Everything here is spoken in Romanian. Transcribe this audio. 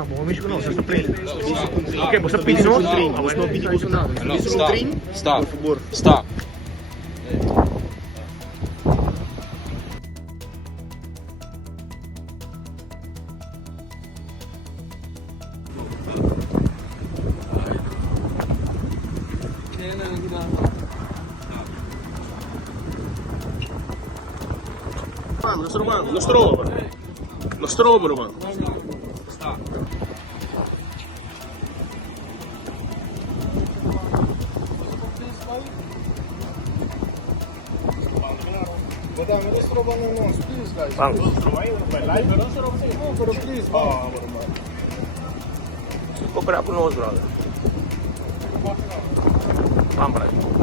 Ah, buon amico no, senza prendere. Ok, posso appire no? Ah, Posso appire Bolsonaro. No, Visto stop. um trem? Stop. Por favor. Stop. Mano, lo strobo. Lo strobo, mano. Madame, lo strobo non please, guys. Vamos. No, pero please, oh, Cooperar por nós, brother. Vamos, brother.